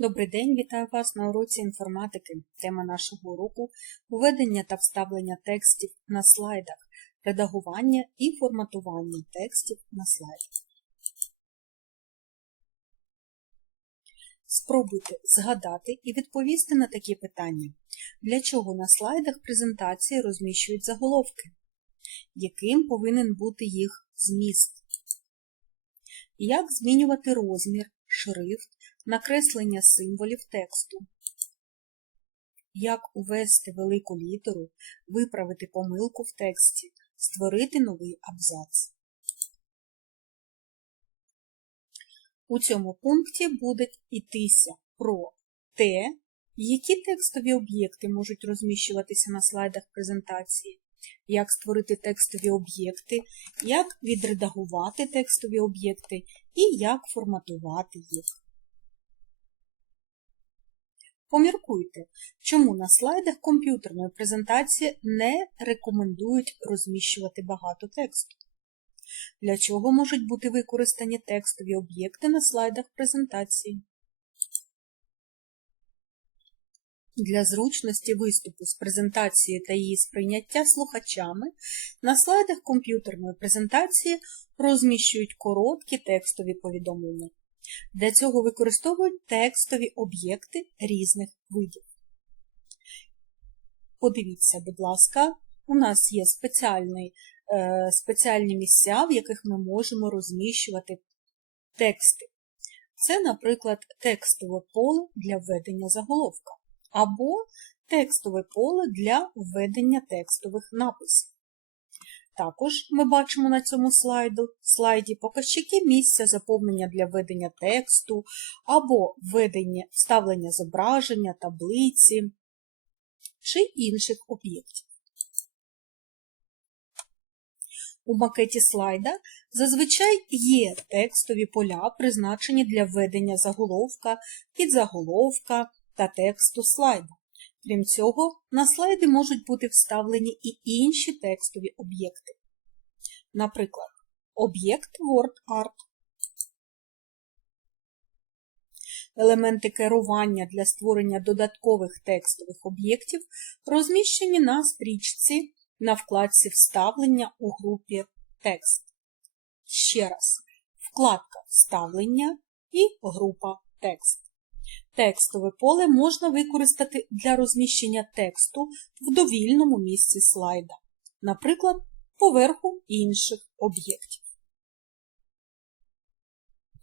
Добрий день, вітаю вас на уроці інформатики. Тема нашого уроку введення та вставлення текстів на слайдах, редагування і форматування текстів на слайдах. Спробуйте згадати і відповісти на такі питання. Для чого на слайдах презентації розміщують заголовки? Яким повинен бути їх зміст? Як змінювати розмір, шрифт, накреслення символів тексту? Як увести велику літеру, виправити помилку в тексті, створити новий абзац? У цьому пункті буде йтися про те, які текстові об'єкти можуть розміщуватися на слайдах презентації, як створити текстові об'єкти, як відредагувати текстові об'єкти і як форматувати їх. Поміркуйте, чому на слайдах комп'ютерної презентації не рекомендують розміщувати багато тексту. Для чого можуть бути використані текстові об'єкти на слайдах презентації? Для зручності виступу з презентації та її сприйняття слухачами на слайдах комп'ютерної презентації розміщують короткі текстові повідомлення. Для цього використовують текстові об'єкти різних видів. Подивіться, будь ласка, у нас є спеціальний, е, спеціальні місця, в яких ми можемо розміщувати тексти. Це, наприклад, текстове поле для введення заголовка або текстове поле для введення текстових написів. Також ми бачимо на цьому слайду, слайді показчики місця заповнення для введення тексту або введення, вставлення зображення, таблиці чи інших об'єктів. У макеті слайда зазвичай є текстові поля, призначені для введення заголовка, підзаголовка та тексту слайда. Крім цього, на слайди можуть бути вставлені і інші текстові об'єкти. Наприклад, об'єкт WordArt, елементи керування для створення додаткових текстових об'єктів розміщені на стрічці на вкладці Вставлення у групі Текст. Ще раз, вкладка Вставлення і група Текст. Текстове поле можна використати для розміщення тексту в довільному місці слайда, наприклад, поверху інших об'єктів.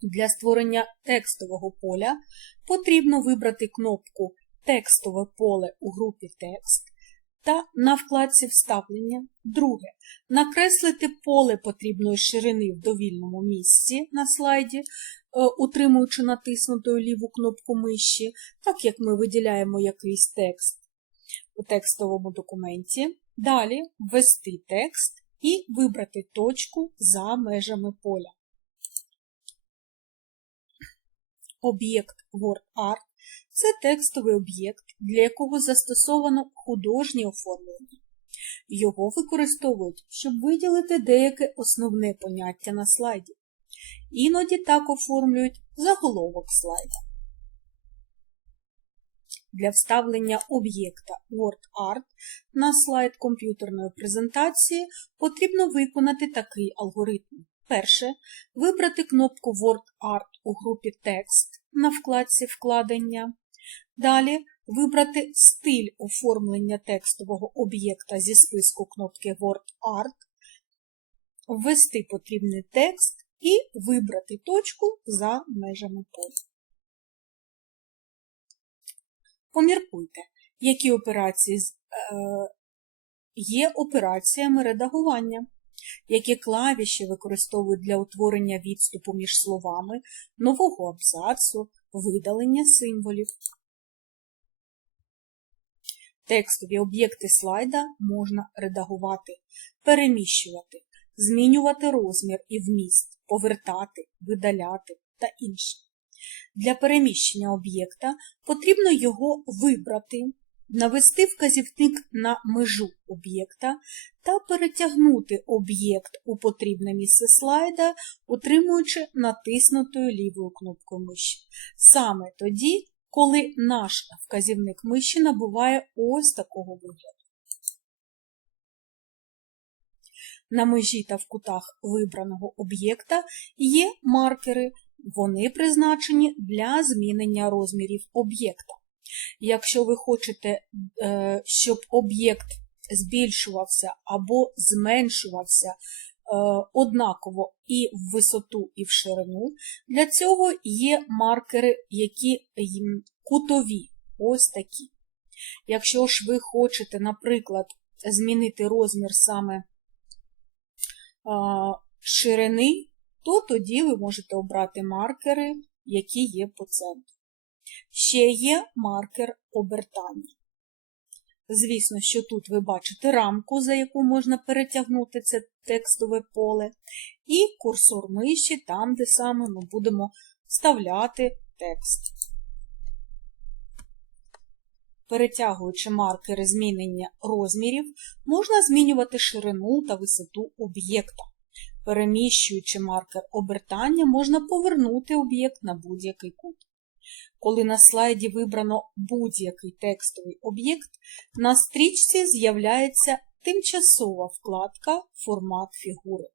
Для створення текстового поля потрібно вибрати кнопку Текстове поле у групі Текст та на вкладці Вставлення. Друге. Накреслити поле потрібної ширини в довільному місці на слайді, утримуючи натиснутою ліву кнопку миші, так як ми виділяємо якийсь текст у текстовому документі. Далі ввести текст і вибрати точку за межами поля. Об'єкт WordArt – це текстовий об'єкт, для якого застосовано художнє оформлення. Його використовують, щоб виділити деяке основне поняття на слайді. Іноді так оформлюють заголовок слайда. Для вставлення об'єкта WordArt на слайд комп'ютерної презентації потрібно виконати такий алгоритм. Перше. Вибрати кнопку WordArt у групі Текст на вкладці Вкладення. Далі вибрати стиль оформлення текстового об'єкта зі списку кнопки WordArt, ввести потрібний текст і вибрати точку за межами поля. Поміркуйте, які операції є операціями редагування, які клавіші використовують для утворення відступу між словами, нового абзацу, видалення символів. Текстові об'єкти слайда можна редагувати, переміщувати, змінювати розмір і вміст, повертати, видаляти та інше. Для переміщення об'єкта потрібно його вибрати, навести вказівник на межу об'єкта та перетягнути об'єкт у потрібне місце слайда, утримуючи натиснутою лівою кнопкою миші. Саме тоді коли наш вказівник миші набуває ось такого вигляду. На межі та в кутах вибраного об'єкта є маркери, вони призначені для змінення розмірів об'єкта. Якщо ви хочете, е, щоб об'єкт збільшувався або зменшувався однаково і в висоту, і в ширину, для цього є маркери, які кутові, ось такі. Якщо ж ви хочете, наприклад, змінити розмір саме ширини, то тоді ви можете обрати маркери, які є по центру. Ще є маркер обертання. Звісно, що тут ви бачите рамку, за яку можна перетягнути це текстове поле, і курсор миші там, де саме ми будемо вставляти текст. Перетягуючи маркери змінення розмірів, можна змінювати ширину та висоту об'єкта. Переміщуючи маркер обертання, можна повернути об'єкт на будь-який кут. Коли на слайді вибрано будь-який текстовий об'єкт, на стрічці з'являється тимчасова вкладка Формат фігури.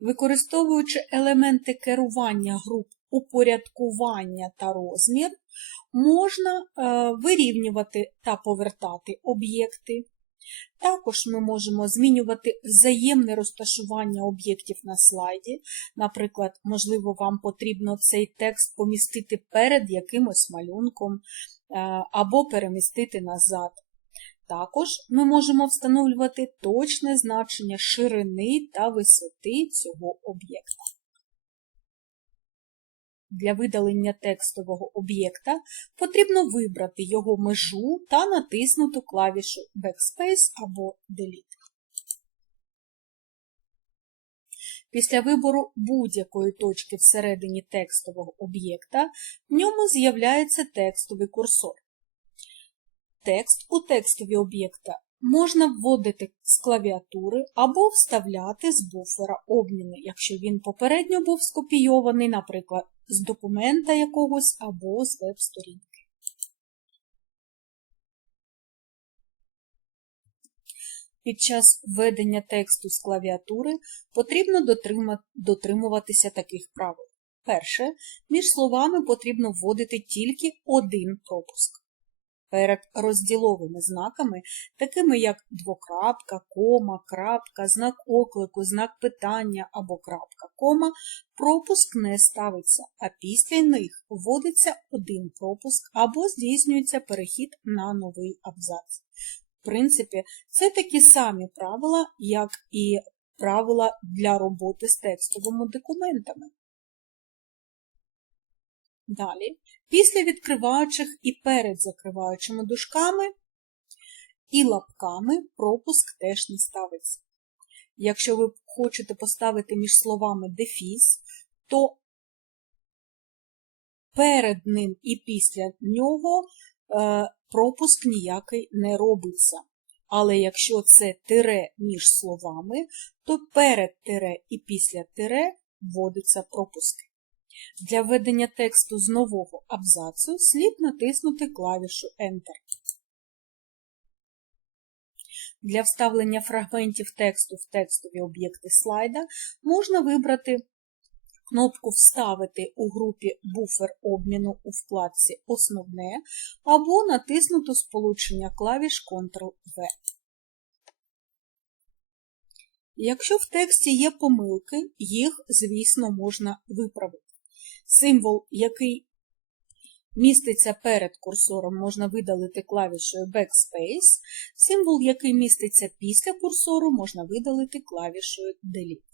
Використовуючи елементи керування груп упорядкування та розмір, можна е, вирівнювати та повертати об'єкти. Також ми можемо змінювати взаємне розташування об'єктів на слайді. Наприклад, можливо, вам потрібно цей текст помістити перед якимось малюнком або перемістити назад. Також ми можемо встановлювати точне значення ширини та висоти цього об'єкта. Для видалення текстового об'єкта потрібно вибрати його межу та натиснути клавішу Backspace або Delete. Після вибору будь-якої точки всередині текстового об'єкта в ньому з'являється текстовий курсор. Текст у текстові об'єкта можна вводити з клавіатури або вставляти з буфера обміну, якщо він попередньо був скопійований, наприклад, з документа якогось або з веб-сторінки. Під час введення тексту з клавіатури потрібно дотримуватися таких правил. Перше, між словами потрібно вводити тільки один пропуск перед розділовими знаками, такими як двокрапка, кома, крапка, знак оклику, знак питання або крапка, кома, пропуск не ставиться, а після них вводиться один пропуск або здійснюється перехід на новий абзац. В принципі, це такі самі правила, як і правила для роботи з текстовими документами. Далі Після відкриваючих і перед закриваючими дужками і лапками пропуск теж не ставиться. Якщо ви хочете поставити між словами дефіс, то перед ним і після нього пропуск ніякий не робиться. Але якщо це тире між словами, то перед тире і після тире вводиться пропуски. Для введення тексту з нового абзацу слід натиснути клавішу Enter. Для вставлення фрагментів тексту в текстові об'єкти слайда можна вибрати кнопку Вставити у групі буфер обміну у вкладці Основне або натиснути сполучення клавіш Ctrl-V. Якщо в тексті є помилки, їх, звісно, можна виправити. Символ, який міститься перед курсором, можна видалити клавішою Backspace. Символ, який міститься після курсору, можна видалити клавішою Delete.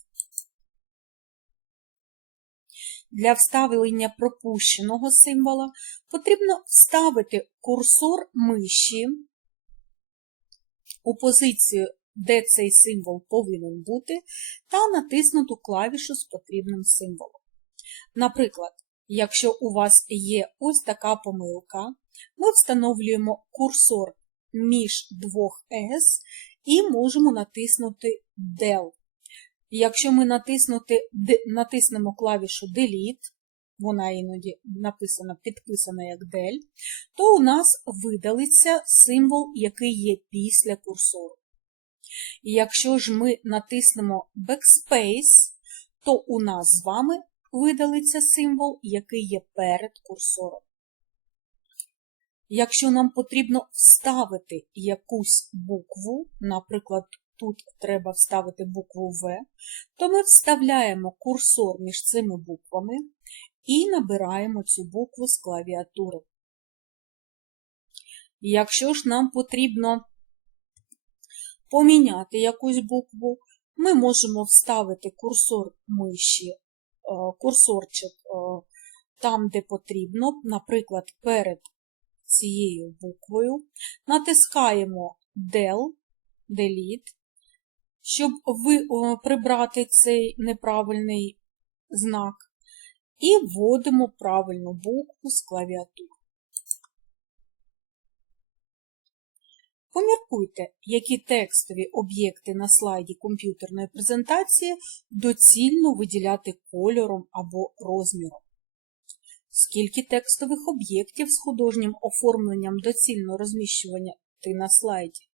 Для вставлення пропущеного символа потрібно вставити курсор миші у позицію, де цей символ повинен бути, та натиснуту клавішу з потрібним символом. Наприклад, якщо у вас є ось така помилка, ми встановлюємо курсор між двох S і можемо натиснути Del. Якщо ми натиснути, натиснемо клавішу Delete, вона іноді написана, підписана як дель, то у нас видалиться символ, який є після курсору. І якщо ж ми натиснемо Backspace, то у нас з вами видалиться символ, який є перед курсором. Якщо нам потрібно вставити якусь букву, наприклад, тут треба вставити букву В, то ми вставляємо курсор між цими буквами і набираємо цю букву з клавіатури. Якщо ж нам потрібно поміняти якусь букву, ми можемо вставити курсор миші, е, курсорчик е, там, де потрібно, наприклад, перед цією буквою, натискаємо Del, Delete, щоб ви, прибрати цей неправильний знак, і вводимо правильну букву з клавіатури. Поміркуйте, які текстові об'єкти на слайді комп'ютерної презентації доцільно виділяти кольором або розміром. Скільки текстових об'єктів з художнім оформленням доцільно розміщувати на слайді?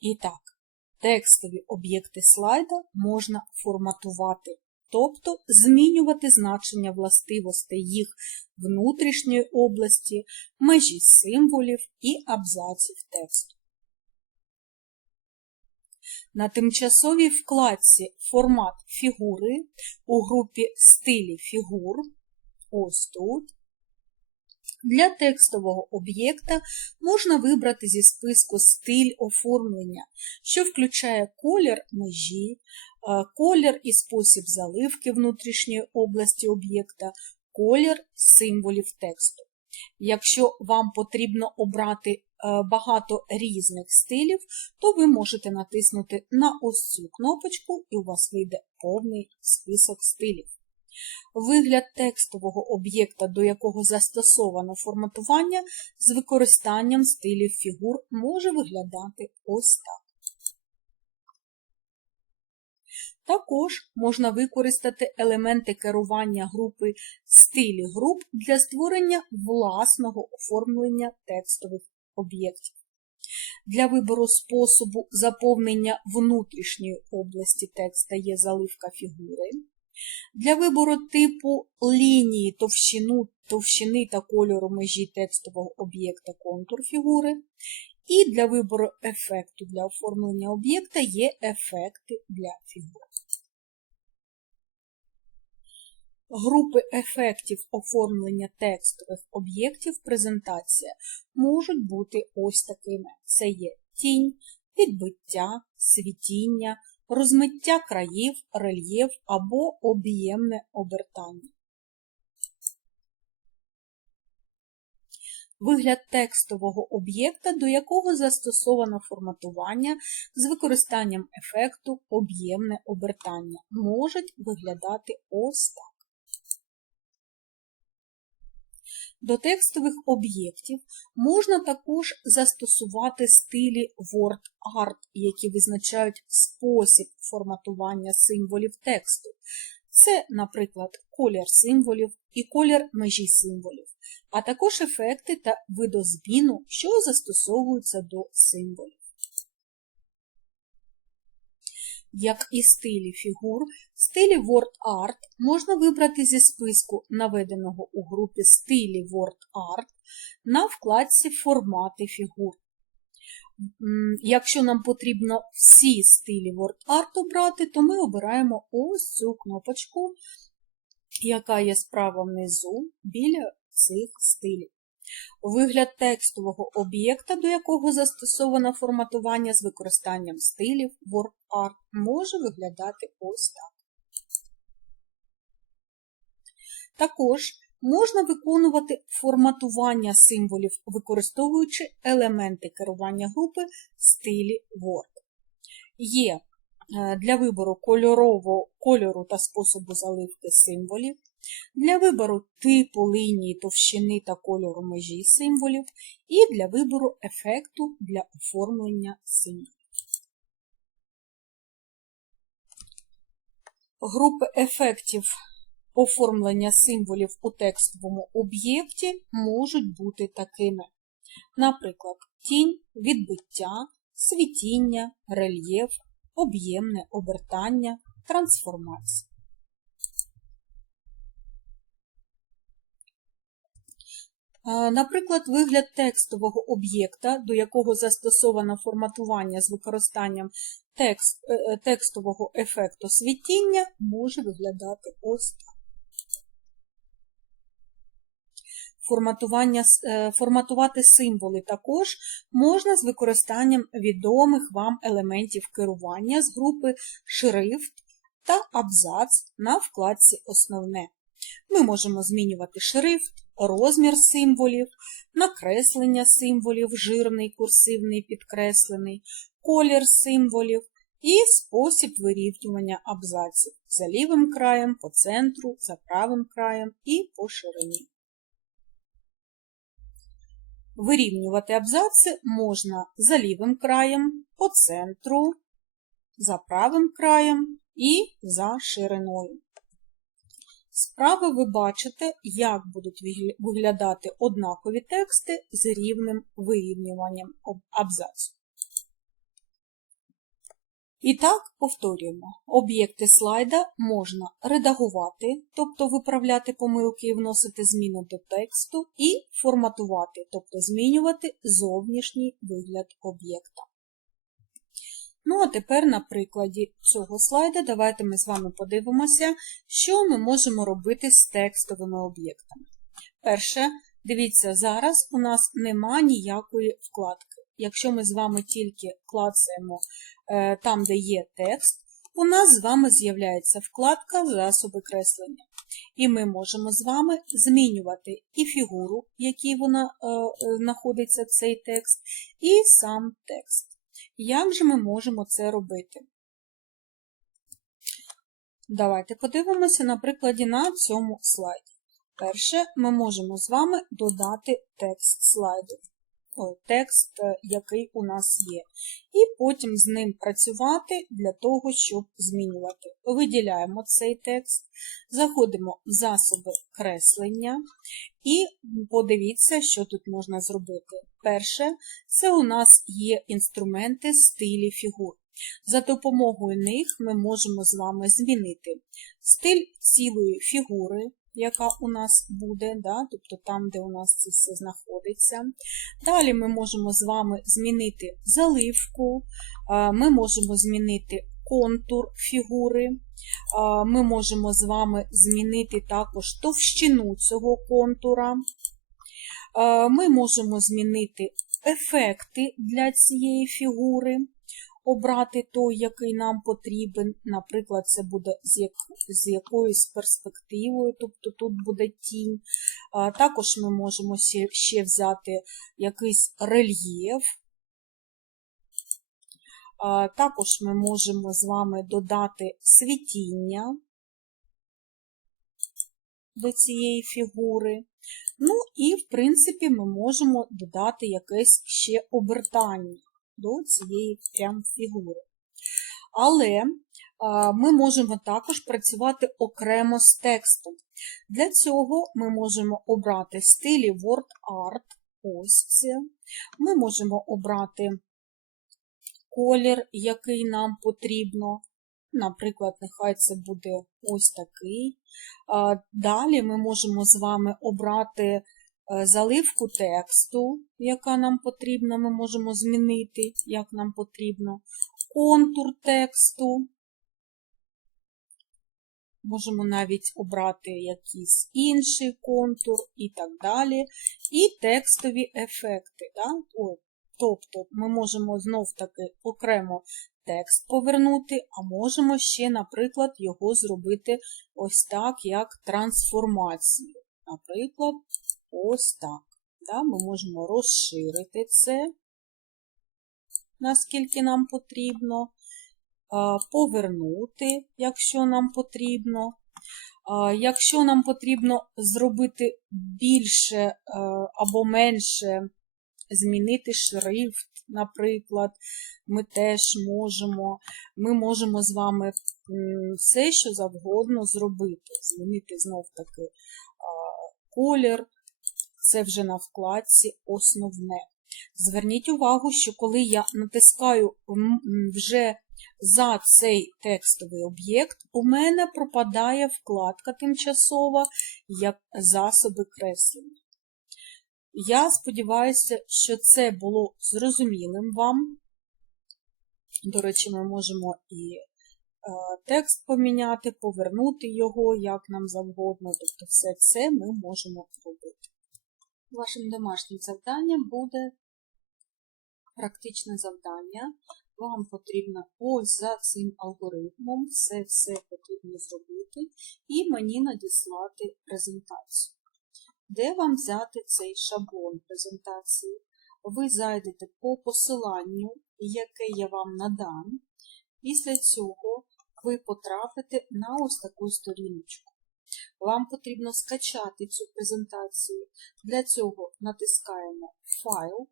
І так, текстові об'єкти слайда можна форматувати, тобто змінювати значення властивостей їх внутрішньої області, межі символів і абзаців тексту. На тимчасовій вкладці Формат фігури у групі Стилі фігур ось тут. Для текстового об'єкта можна вибрати зі списку стиль оформлення, що включає колір межі, колір і спосіб заливки внутрішньої області об'єкта, колір символів тексту. Якщо вам потрібно обрати е, багато різних стилів, то ви можете натиснути на ось цю кнопочку, і у вас вийде повний список стилів. Вигляд текстового об'єкта, до якого застосовано форматування, з використанням стилів фігур може виглядати ось так. Також можна використати елементи керування групи стилі груп для створення власного оформлення текстових об'єктів. Для вибору способу заповнення внутрішньої області текста є заливка фігури. Для вибору типу лінії товщину, товщини та кольору межі текстового об'єкта контур фігури. І для вибору ефекту для оформлення об'єкта є ефекти для фігур. Групи ефектів оформлення текстових об'єктів презентація можуть бути ось такими: це є тінь, підбиття, світіння, розмиття країв, рельєф або об'ємне обертання. Вигляд текстового об'єкта, до якого застосовано форматування з використанням ефекту об'ємне обертання, можуть виглядати ось так. До текстових об'єктів можна також застосувати стилі word які визначають спосіб форматування символів тексту. Це, наприклад, колір символів і колір межі символів, а також ефекти та видозміну, що застосовуються до символів. Як і стилі фігур, стилі Word Art можна вибрати зі списку, наведеного у групі стилі Word Art на вкладці Формати фігур. Якщо нам потрібно всі стилі Word Art обрати, то ми обираємо ось цю кнопочку, яка є справа внизу біля цих стилів. Вигляд текстового об'єкта, до якого застосовано форматування з використанням стилів WordArt, може виглядати ось так. Також можна виконувати форматування символів, використовуючи елементи керування групи в стилі Word. Є е, для вибору кольорового кольору та способу заливки символів, для вибору типу лінії товщини та кольору межі символів, і для вибору ефекту для оформлення символів. Групи ефектів оформлення символів у текстовому об'єкті можуть бути такими. Наприклад, тінь, відбиття, світіння, рельєф, об'ємне обертання, трансформація. Наприклад, вигляд текстового об'єкта, до якого застосовано форматування з використанням текст, е, е, текстового ефекту світіння, може виглядати ось так. Форматування, е, форматувати символи також можна з використанням відомих вам елементів керування з групи шрифт та абзац на вкладці Основне. Ми можемо змінювати шрифт, розмір символів, накреслення символів, жирний, курсивний, підкреслений, колір символів і спосіб вирівнювання абзаців за лівим краєм, по центру, за правим краєм і по ширині. Вирівнювати абзаци можна за лівим краєм, по центру, за правим краєм і за шириною. Справа ви бачите, як будуть виглядати однакові тексти з рівним вирівнюванням абзацу. І так, повторюємо. Об'єкти слайда можна редагувати, тобто виправляти помилки і вносити зміни до тексту, і форматувати, тобто змінювати зовнішній вигляд об'єкта. Ну, а тепер на прикладі цього слайда давайте ми з вами подивимося, що ми можемо робити з текстовими об'єктами. Перше, дивіться, зараз у нас нема ніякої вкладки. Якщо ми з вами тільки клацаємо е, там, де є текст, у нас з вами з'являється вкладка Засоби креслення. І ми можемо з вами змінювати і фігуру, в якій вона е, е, знаходиться цей текст, і сам текст. Як же ми можемо це робити? Давайте подивимося на прикладі на цьому слайді. Перше, ми можемо з вами додати текст слайду. Текст, е, який у нас є. І потім з ним працювати для того, щоб змінювати. Виділяємо цей текст, заходимо в засоби креслення і подивіться, що тут можна зробити. Перше, це у нас є інструменти стилі фігур. За допомогою них ми можемо з вами змінити стиль цілої фігури, яка у нас буде, да, тобто там, де у нас це все знаходиться. Далі ми можемо з вами змінити заливку, ми можемо змінити контур фігури, ми можемо з вами змінити також товщину цього контура. Ми можемо змінити ефекти для цієї фігури, обрати той, який нам потрібен. Наприклад, це буде з, як, з якоюсь перспективою, тобто тут буде тінь. А, Також ми можемо ще, ще взяти якийсь рельєф. А, Також ми можемо з вами додати світіння до цієї фігури. Ну і, в принципі, ми можемо додати якесь ще обертання до цієї прям фігури. Але ми можемо також працювати окремо з текстом. Для цього ми можемо обрати стилі Word Art, ось це. Ми можемо обрати колір, який нам потрібно. Наприклад, нехай це буде ось такий. Далі ми можемо з вами обрати заливку тексту, яка нам потрібна, ми можемо змінити, як нам потрібно, контур тексту. Можемо навіть обрати якийсь інший контур і так далі. І текстові ефекти. Да? Тобто ми можемо знов-таки окремо текст повернути, а можемо ще, наприклад, його зробити ось так, як трансформацію. Наприклад, ось так. Да? Ми можемо розширити це, наскільки нам потрібно, повернути, якщо нам потрібно. Якщо нам потрібно зробити більше або менше, змінити шрифт, наприклад, ми теж можемо. Ми можемо з вами все, що завгодно зробити. Змінити знов таки колір, це вже на вкладці основне. Зверніть увагу, що коли я натискаю вже за цей текстовий об'єкт, у мене пропадає вкладка тимчасова як засоби креслення. Я сподіваюся, що це було зрозумілим вам. До речі, ми можемо і е, текст поміняти, повернути його як нам завгодно. Тобто все це ми можемо робити. Вашим домашнім завданням буде практичне завдання. Вам потрібно ось за цим алгоритмом все все потрібно зробити і мені надіслати презентацію. Де вам взяти цей шаблон презентації? Ви зайдете по посиланню, яке я вам надам. Після цього ви потрапите на ось таку сторіночку. Вам потрібно скачати цю презентацію. Для цього натискаємо Файл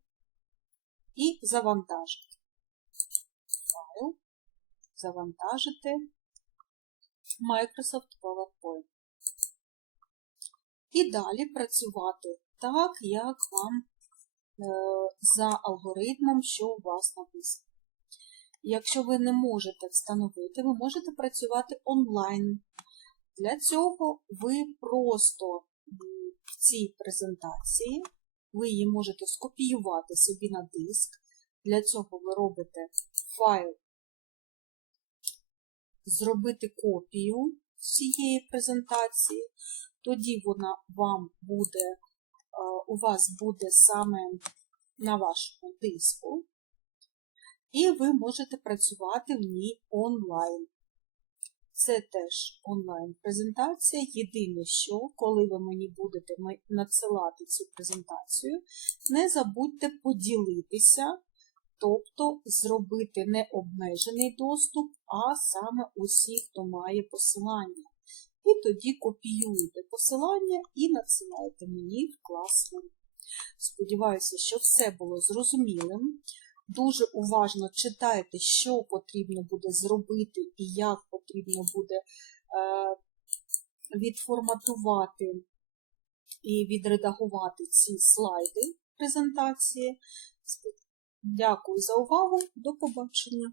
і завантажити. Файл, завантажити Microsoft PowerPoint. І далі працювати так, як вам е, за алгоритмом, що у вас написано. Якщо ви не можете встановити, ви можете працювати онлайн. Для цього ви просто в цій презентації, ви її можете скопіювати собі на диск. Для цього ви робите файл, зробити копію цієї презентації, тоді вона вам буде, у вас буде саме на вашому диску, і ви можете працювати в ній онлайн. Це теж онлайн-презентація. Єдине, що коли ви мені будете надсилати цю презентацію, не забудьте поділитися, тобто зробити не обмежений доступ, а саме усі, хто має посилання. І тоді копіюєте посилання і надсилаєте мені в класну. Сподіваюся, що все було зрозумілим. Дуже уважно читайте, що потрібно буде зробити і як потрібно буде е, відформатувати і відредагувати ці слайди презентації. Дякую за увагу. До побачення!